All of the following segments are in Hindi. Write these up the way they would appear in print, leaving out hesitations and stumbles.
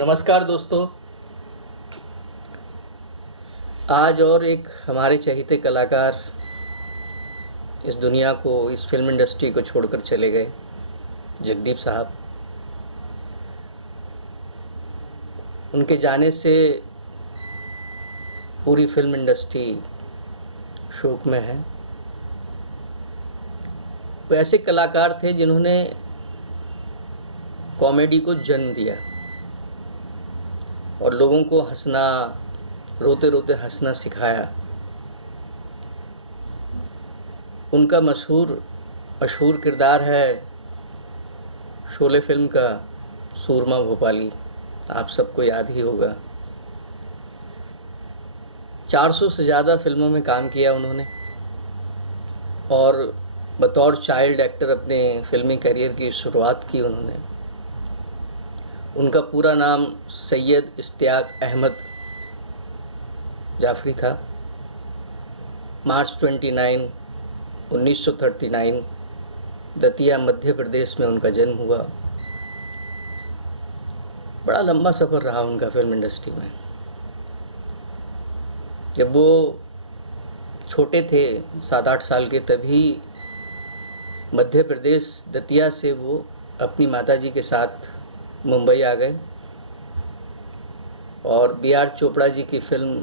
नमस्कार दोस्तों। आज और एक हमारे चहेते कलाकार इस दुनिया को, इस फिल्म इंडस्ट्री को छोड़कर चले गए, जगदीप साहब। उनके जाने से पूरी फिल्म इंडस्ट्री शोक में है। वो ऐसे कलाकार थे जिन्होंने कॉमेडी को जन्म दिया और लोगों को हंसना, रोते रोते हंसना सिखाया। उनका मशहूर मशहूर किरदार है शोले फिल्म का सूरमा भोपाली, आप सबको याद ही होगा। 400 से ज़्यादा फिल्मों में काम किया उन्होंने और बतौर चाइल्ड एक्टर अपने फिल्मी करियर की शुरुआत की उन्होंने। उनका पूरा नाम सैयद इश्तियाक अहमद जाफरी था। मार्च 29, 1939 दतिया मध्य प्रदेश में उनका जन्म हुआ। बड़ा लंबा सफ़र रहा उनका फिल्म इंडस्ट्री में। जब वो छोटे थे 7-8 साल के, तभी मध्य प्रदेश दतिया से वो अपनी माताजी के साथ मुंबई आ गए और बी आर चोपड़ा जी की फिल्म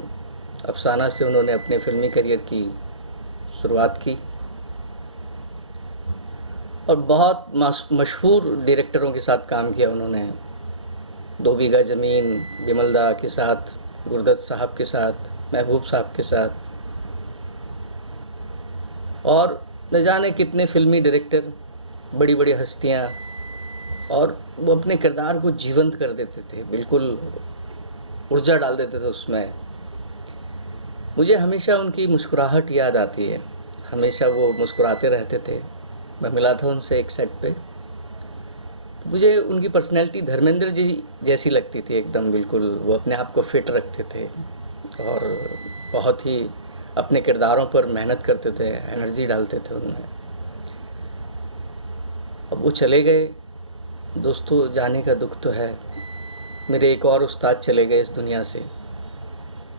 अफसाना से उन्होंने अपने फिल्मी करियर की शुरुआत की और बहुत मशहूर डायरेक्टरों के साथ काम किया उन्होंने। 2 बीघा ज़मीन बिमल दा के साथ, गुरदत्त साहब के साथ, महबूब साहब के साथ, और न जाने कितने फिल्मी डायरेक्टर, बड़ी बड़ी हस्तियां। और वो अपने किरदार को जीवंत कर देते थे, बिल्कुल ऊर्जा डाल देते थे उसमें। मुझे हमेशा उनकी मुस्कुराहट याद आती है। हमेशा वो मुस्कुराते रहते थे। मैं मिला था उनसे एक सेट पे, तो मुझे उनकी पर्सनैलिटी धर्मेंद्र जी जैसी लगती थी एकदम, बिल्कुल। वो अपने आप को फिट रखते थे और बहुत ही अपने किरदारों पर मेहनत करते थे, एनर्जी डालते थे उनमें। अब वो चले गए दोस्तों, जाने का दुख तो है। मेरे एक और उस्ताद चले गए इस दुनिया से,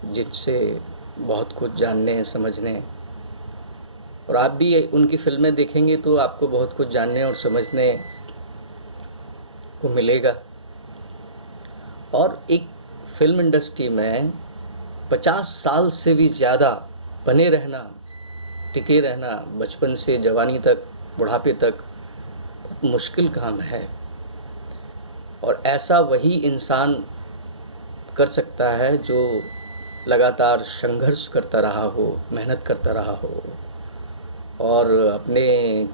जिनसे बहुत कुछ जानने समझने, और आप भी उनकी फिल्में देखेंगे तो आपको बहुत कुछ जानने और समझने को मिलेगा। और एक फिल्म इंडस्ट्री में 50 साल से भी ज़्यादा बने रहना, टिके रहना, बचपन से जवानी तक, बुढ़ापे तक, मुश्किल काम है। और ऐसा वही इंसान कर सकता है जो लगातार संघर्ष करता रहा हो, मेहनत करता रहा हो और अपने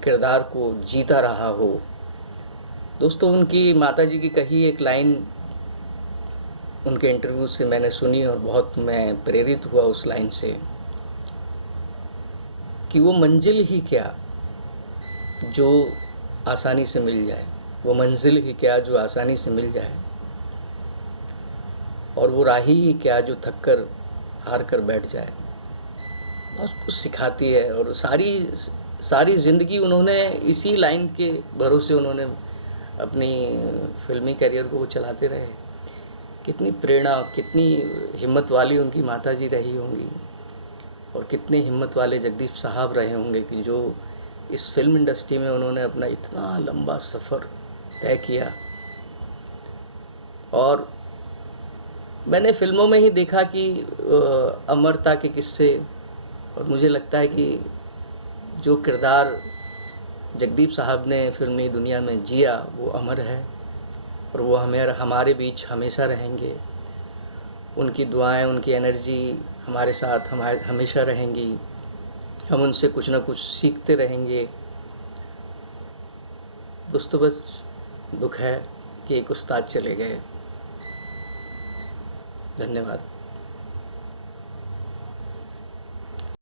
किरदार को जीता रहा हो। दोस्तों, उनकी माताजी की कही एक लाइन उनके इंटरव्यू से मैंने सुनी और बहुत मैं प्रेरित हुआ उस लाइन से, कि वो मंजिल ही क्या जो आसानी से मिल जाए, वो मंजिल ही क्या जो आसानी से मिल जाए, और वो राही ही क्या जो थक कर हार कर बैठ जाए। बहुत कुछ सिखाती है। और सारी ज़िंदगी उन्होंने इसी लाइन के भरोसे उन्होंने अपनी फिल्मी करियर को वो चलाते रहे। कितनी प्रेरणा, कितनी हिम्मत वाली उनकी माताजी रही होंगी और कितने हिम्मत वाले जगदीप साहब रहे होंगे कि जो इस फिल्म इंडस्ट्री में उन्होंने अपना इतना लंबा सफ़र तय किया। और मैंने फिल्मों में ही देखा कि अमरता के किस्से, और मुझे लगता है कि जो किरदार जगदीप साहब ने फिल्मी दुनिया में जिया वो अमर है और वो हमारे बीच हमेशा रहेंगे। उनकी दुआएं, उनकी एनर्जी हमारे साथ हमेशा रहेंगी। हम उनसे कुछ ना कुछ सीखते रहेंगे। दोस्तों, बस दुख है कि एक उस्ताद चले गए। धन्यवाद।